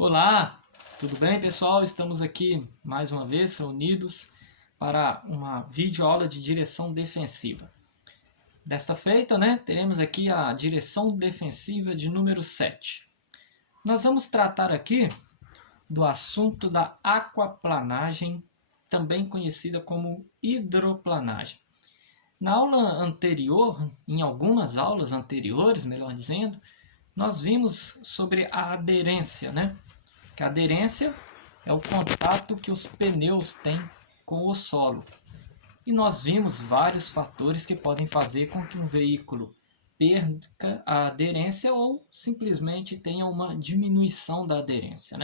Olá, tudo bem pessoal? Estamos aqui mais uma vez reunidos para uma videoaula de direção defensiva. Desta feita, teremos aqui a direção defensiva de número 7. Nós vamos tratar aqui do assunto da aquaplanagem, também conhecida como hidroplanagem. Na aula anterior, em algumas aulas anteriores, melhor dizendo, nós vimos sobre a aderência, Que a aderência é o contato que os pneus têm com o solo. E nós vimos vários fatores que podem fazer com que um veículo perca a aderência ou simplesmente tenha uma diminuição da aderência,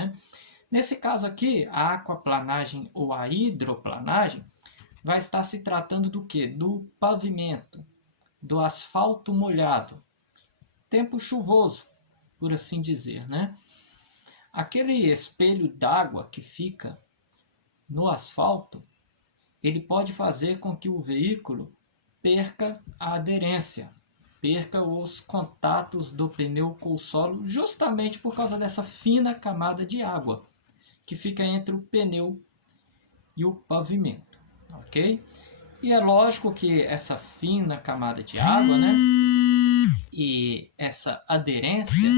Nesse caso aqui, a aquaplanagem ou a hidroplanagem vai estar se tratando do que? Do pavimento, do asfalto molhado, tempo chuvoso, por assim dizer, Aquele espelho d'água que fica no asfalto, ele pode fazer com que o veículo perca a aderência, perca os contatos do pneu com o solo, justamente por causa dessa fina camada de água que fica entre o pneu e o pavimento, ok? E é lógico que essa fina camada de água, e essa aderência,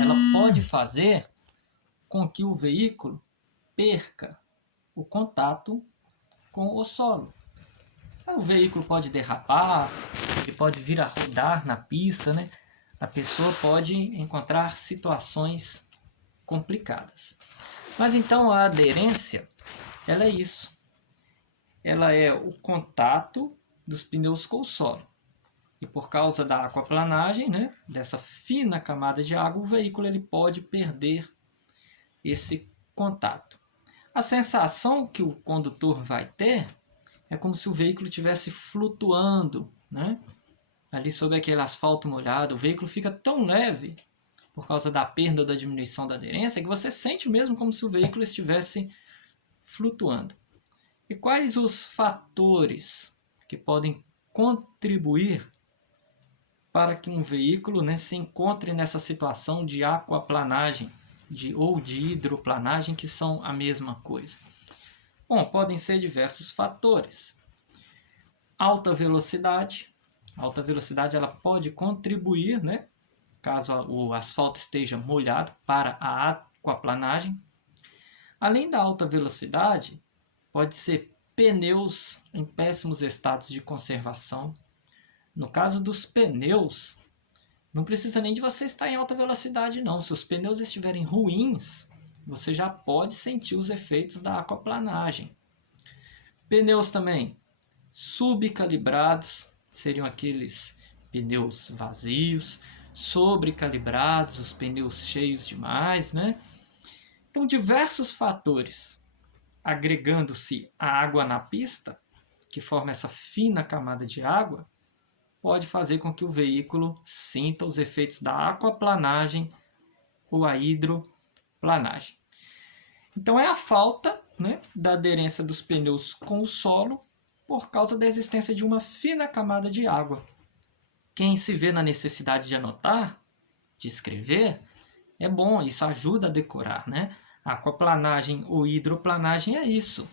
ela pode fazer com que o veículo perca o contato com o solo. O veículo pode derrapar, ele pode vir a rodar na pista, A pessoa pode encontrar situações complicadas. Mas então a aderência, ela é isso. Ela é o contato dos pneus com o solo. E por causa da aquaplanagem, dessa fina camada de água, o veículo ele pode perder esse contato. A sensação que o condutor vai ter é como se o veículo estivesse flutuando, ali sobre aquele asfalto molhado. O veículo fica tão leve por causa da perda ou da diminuição da aderência que você sente mesmo como se o veículo estivesse flutuando. E quais os fatores que podem contribuir para que um veículo se encontre nessa situação de aquaplanagem ou de hidroplanagem, que são a mesma coisa? Bom, podem ser diversos fatores. Alta velocidade. A alta velocidade ela pode contribuir, caso o asfalto esteja molhado, para a aquaplanagem. Além da alta velocidade, pode ser pneus em péssimos estados de conservação. No caso dos pneus, não precisa nem de você estar em alta velocidade, não. Se os pneus estiverem ruins, você já pode sentir os efeitos da aquaplanagem. Pneus também subcalibrados, seriam aqueles pneus vazios, sobrecalibrados, os pneus cheios demais, Então, diversos fatores agregando-se a água na pista, que forma essa fina camada de água, pode fazer com que o veículo sinta os efeitos da aquaplanagem ou a hidroplanagem. Então é a falta da aderência dos pneus com o solo por causa da existência de uma fina camada de água. Quem se vê na necessidade de anotar, de escrever, é bom, isso ajuda a decorar, A aquaplanagem ou hidroplanagem é isso.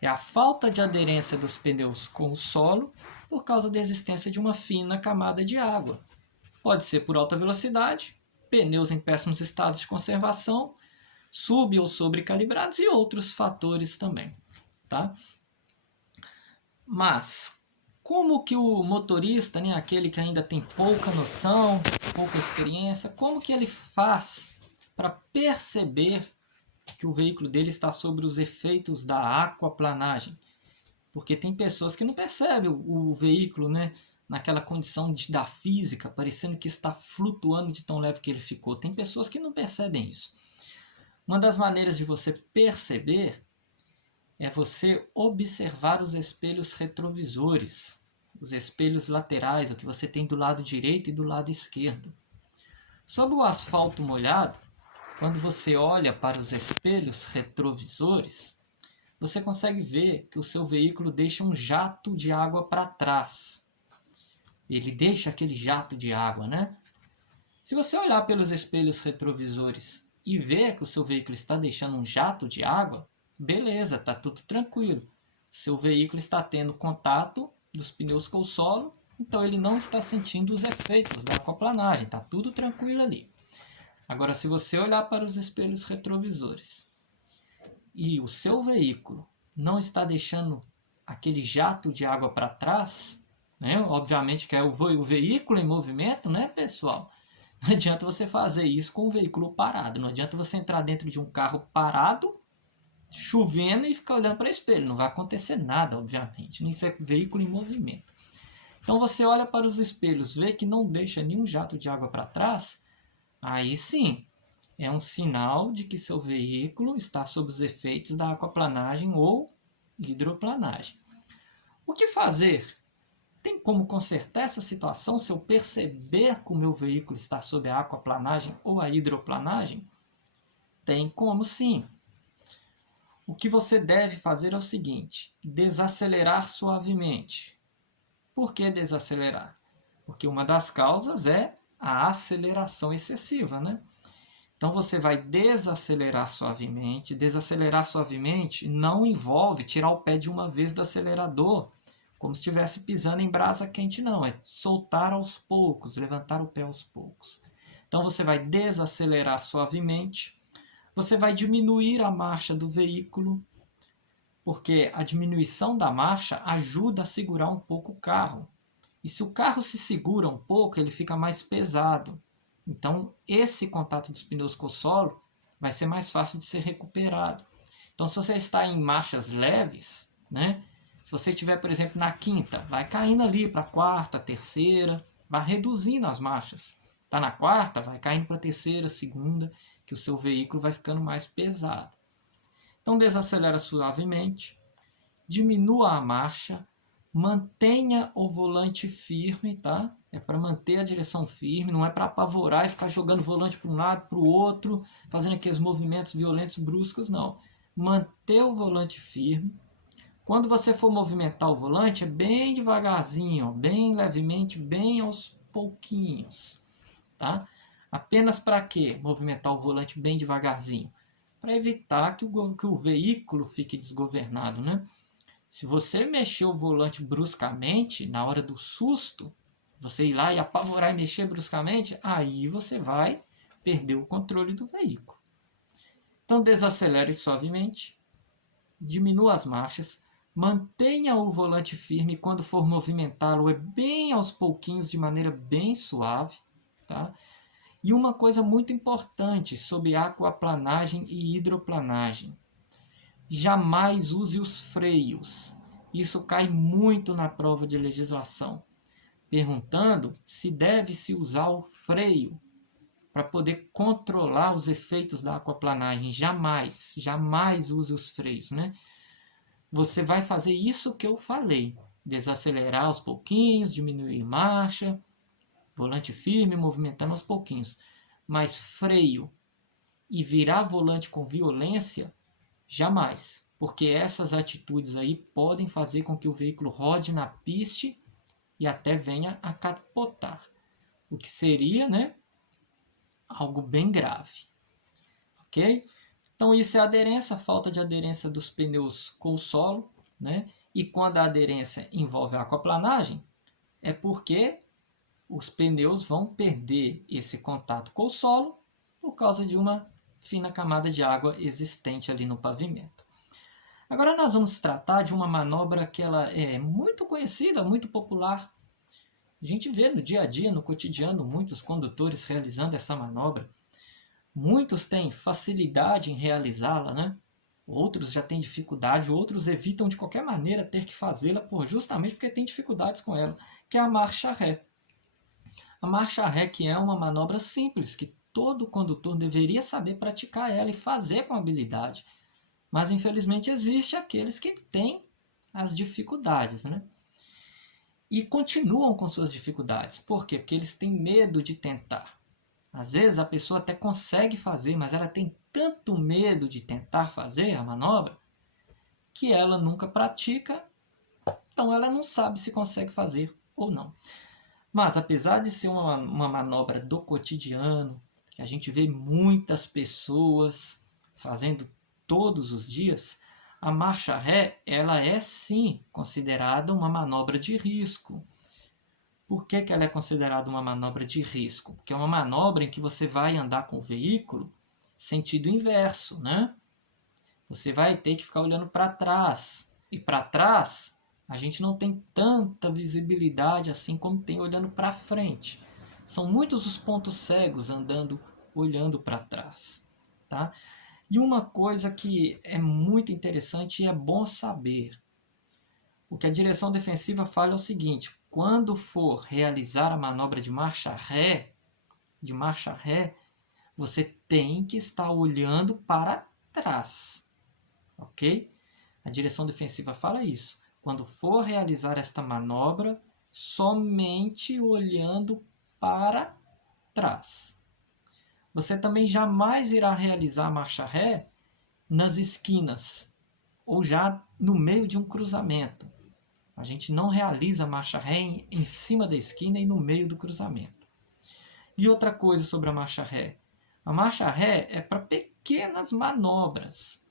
É a falta de aderência dos pneus com o solo por causa da existência de uma fina camada de água. Pode ser por alta velocidade, pneus em péssimos estados de conservação, sub- ou sobrecalibrados e outros fatores também, tá? Mas como que o motorista, aquele que ainda tem pouca noção, pouca experiência, como que ele faz para perceber que o veículo dele está sob os efeitos da aquaplanagem? Porque tem pessoas que não percebem o veículo, naquela condição da física, parecendo que está flutuando de tão leve que ele ficou. Tem pessoas que não percebem isso. Uma das maneiras de você perceber é você observar os espelhos retrovisores, os espelhos laterais, o que você tem do lado direito e do lado esquerdo. Sobre o asfalto molhado, quando você olha para os espelhos retrovisores, você consegue ver que o seu veículo deixa um jato de água para trás. Ele deixa aquele jato de água, Se você olhar pelos espelhos retrovisores e vê que o seu veículo está deixando um jato de água, beleza, está tudo tranquilo. Seu veículo está tendo contato dos pneus com o solo, então ele não está sentindo os efeitos da aquaplanagem, está tudo tranquilo ali. Agora, se você olhar para os espelhos retrovisores e o seu veículo não está deixando aquele jato de água para trás, né? Obviamente que é o veículo em movimento, né, pessoal? Não adianta você fazer isso com o veículo parado. Não adianta você entrar dentro de um carro parado, chovendo e ficar olhando para o espelho. Não vai acontecer nada, obviamente. Isso é veículo em movimento. Então você olha para os espelhos, vê que não deixa nenhum jato de água para trás, aí sim, é um sinal de que seu veículo está sob os efeitos da aquaplanagem ou hidroplanagem. O que fazer? Tem como consertar essa situação se eu perceber que o meu veículo está sob a aquaplanagem ou a hidroplanagem? Tem como sim. O que você deve fazer é o seguinte: desacelerar suavemente. Por que desacelerar? Porque uma das causas é a aceleração excessiva, né? Então você vai desacelerar suavemente. Desacelerar suavemente não envolve tirar o pé de uma vez do acelerador, como se estivesse pisando em brasa quente, não. É soltar aos poucos, levantar o pé aos poucos. Então você vai desacelerar suavemente. Você vai diminuir a marcha do veículo, porque a diminuição da marcha ajuda a segurar um pouco o carro. E se o carro se segura um pouco, ele fica mais pesado. Então, esse contato dos pneus com o solo vai ser mais fácil de ser recuperado. Então, se você está em marchas leves, né? Se você estiver, por exemplo, na quinta, vai caindo ali para a quarta, terceira, vai reduzindo as marchas. Está na quarta, vai caindo para a terceira, segunda, que o seu veículo vai ficando mais pesado. Então, desacelera suavemente, diminua a marcha, mantenha o volante firme, tá? É para manter a direção firme, não é para apavorar e ficar jogando o volante para um lado, para o outro, fazendo aqueles movimentos violentos, bruscos, não. Manter o volante firme. Quando você for movimentar o volante, é bem devagarzinho, bem levemente, bem aos pouquinhos, tá? Apenas para quê? Movimentar o volante bem devagarzinho? Para evitar que o veículo fique desgovernado, né? Se você mexer o volante bruscamente, na hora do susto, você ir lá e apavorar e mexer bruscamente, aí você vai perder o controle do veículo. Então desacelere suavemente, diminua as marchas, mantenha o volante firme quando for movimentá-lo, é bem aos pouquinhos, de maneira bem suave, tá? E uma coisa muito importante sobre aquaplanagem e hidroplanagem: jamais use os freios. Isso cai muito na prova de legislação, perguntando se deve-se usar o freio para poder controlar os efeitos da aquaplanagem. Jamais, jamais use os freios, né? Você vai fazer isso que eu falei: desacelerar aos pouquinhos, diminuir marcha, volante firme, movimentando aos pouquinhos. Mas freio e virar volante com violência, jamais, porque essas atitudes aí podem fazer com que o veículo rode na piste e até venha a capotar, o que seria, né, algo bem grave, ok? Então isso é aderência, falta de aderência dos pneus com o solo, né? E quando a aderência envolve a aquaplanagem, é porque os pneus vão perder esse contato com o solo por causa de uma fina camada de água existente ali no pavimento. Agora nós vamos tratar de uma manobra que ela é muito conhecida, muito popular. A gente vê no dia a dia, no cotidiano, muitos condutores realizando essa manobra. Muitos têm facilidade em realizá-la, né? Outros já têm dificuldade, outros evitam de qualquer maneira ter que fazê-la justamente porque têm dificuldades com ela, que é a marcha ré. A marcha ré, que é uma manobra simples, que todo condutor deveria saber praticar ela e fazer com habilidade. Mas infelizmente existe aqueles que têm as dificuldades, né? E continuam com suas dificuldades. Por quê? Porque eles têm medo de tentar. Às vezes a pessoa até consegue fazer, mas ela tem tanto medo de tentar fazer a manobra que ela nunca pratica, então ela não sabe se consegue fazer ou não. Mas apesar de ser uma manobra do cotidiano, que a gente vê muitas pessoas fazendo todos os dias, a marcha ré, ela é sim considerada uma manobra de risco. Por que ela é considerada uma manobra de risco? Porque é uma manobra em que você vai andar com o veículo sentido inverso, né? Você vai ter que ficar olhando para trás. E para trás, a gente não tem tanta visibilidade assim como tem olhando para frente. São muitos os pontos cegos andando, olhando para trás, tá? E uma coisa que é muito interessante e é bom saber, o que a direção defensiva fala é o seguinte: quando for realizar a manobra de marcha ré, você tem que estar olhando para trás, ok? A direção defensiva fala isso. Quando for realizar esta manobra, somente olhando para trás. Você também jamais irá realizar a marcha ré nas esquinas ou já no meio de um cruzamento. A gente não realiza a marcha ré em cima da esquina e no meio do cruzamento. E outra coisa sobre a marcha ré. A marcha ré é para pequenas manobras.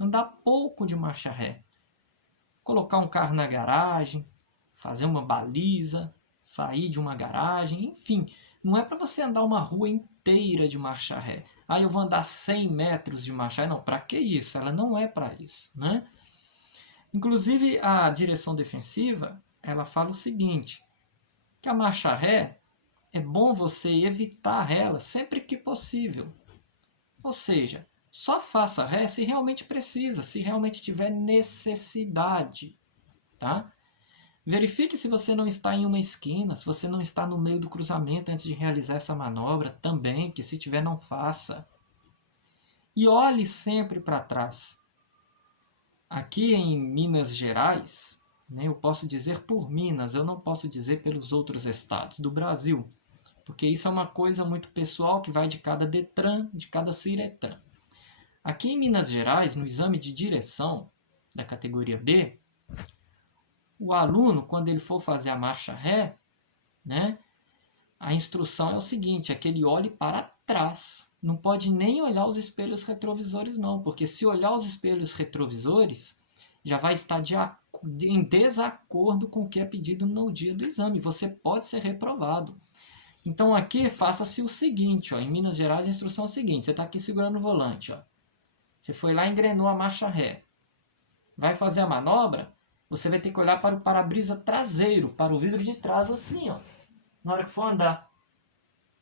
Andar pouco de marcha ré. Colocar um carro na garagem, fazer uma baliza, sair de uma garagem, enfim. Não é para você andar uma rua inteira de marcha ré. Ah, eu vou andar 100 metros de marcha ré. Não, para que isso? Ela não é para isso, né? Inclusive, a direção defensiva, ela fala o seguinte, que a marcha ré é bom você evitar ela sempre que possível. Ou seja, só faça ré se realmente precisa, se realmente tiver necessidade, tá? Verifique se você não está em uma esquina, se você não está no meio do cruzamento antes de realizar essa manobra também, que se tiver não faça. E olhe sempre para trás. Aqui em Minas Gerais, né, eu posso dizer por Minas, eu não posso dizer pelos outros estados do Brasil, porque isso é uma coisa muito pessoal que vai de cada Detran, de cada Ciretran. Aqui em Minas Gerais, no exame de direção da categoria B, o aluno, quando ele for fazer a marcha ré, né, a instrução é o seguinte, é que ele olhe para trás. Não pode nem olhar os espelhos retrovisores não, porque se olhar os espelhos retrovisores, já vai estar em desacordo com o que é pedido no dia do exame. Você pode ser reprovado. Então aqui faça-se o seguinte, ó, em Minas Gerais a instrução é a seguinte, você está aqui segurando o volante, ó, você foi lá e engrenou a marcha ré. Vai fazer a manobra, você vai ter que olhar para o para-brisa traseiro, para o vidro de trás assim, ó, na hora que for andar.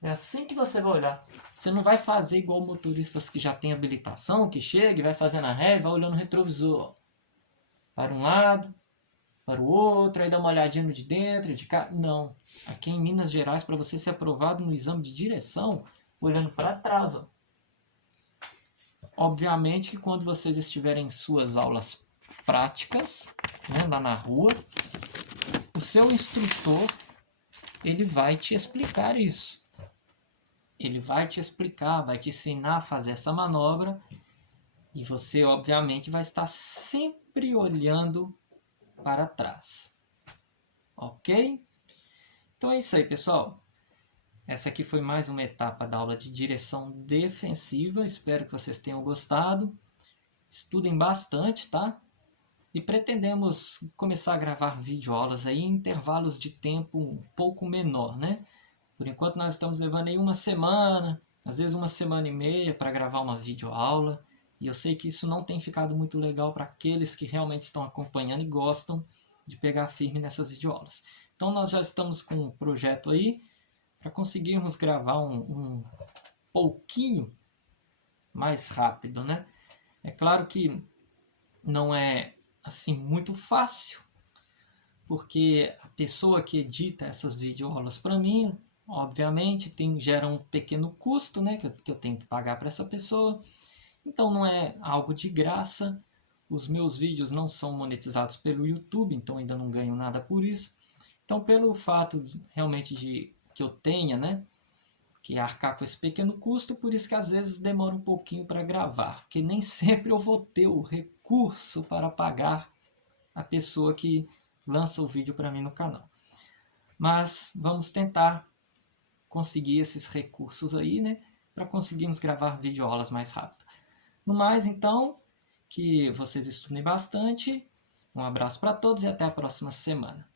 É assim que você vai olhar. Você não vai fazer igual motoristas que já têm habilitação, que chega e vai fazendo a ré e vai olhando o retrovisor. Ó. Para um lado, para o outro, aí dá uma olhadinha no de dentro, de cá. Não. Aqui em Minas Gerais, para você ser aprovado no exame de direção, olhando para trás. Ó. Obviamente que quando vocês estiverem em suas aulas práticas, né, lá na rua, o seu instrutor ele vai te explicar isso. Ele vai te explicar, vai te ensinar a fazer essa manobra e você, obviamente, vai estar sempre olhando para trás. Ok? Então é isso aí, pessoal. Essa aqui foi mais uma etapa da aula de direção defensiva. Espero que vocês tenham gostado. Estudem bastante, tá? E pretendemos começar a gravar videoaulas aí em intervalos de tempo um pouco menor, né? Por enquanto nós estamos levando aí uma semana, às vezes uma semana e meia para gravar uma videoaula. E eu sei que isso não tem ficado muito legal para aqueles que realmente estão acompanhando e gostam de pegar firme nessas videoaulas. Então nós já estamos com um projeto aí para conseguirmos gravar um pouquinho mais rápido, né? É claro que não é assim muito fácil, porque a pessoa que edita essas videoaulas para mim, obviamente, gera um pequeno custo, né, que eu tenho que pagar para essa pessoa. Então não é algo de graça. Os meus vídeos não são monetizados pelo YouTube, então ainda não ganho nada por isso. Então, pelo fato realmente de que eu tenha, né, que arcar com esse pequeno custo, por isso que às vezes demora um pouquinho para gravar, porque nem sempre eu vou ter o recurso para pagar a pessoa que lança o vídeo para mim no canal. Mas vamos tentar conseguir esses recursos aí, né? para conseguirmos gravar videoaulas mais rápido. No mais, então, que vocês estudem bastante. Um abraço para todos e até a próxima semana.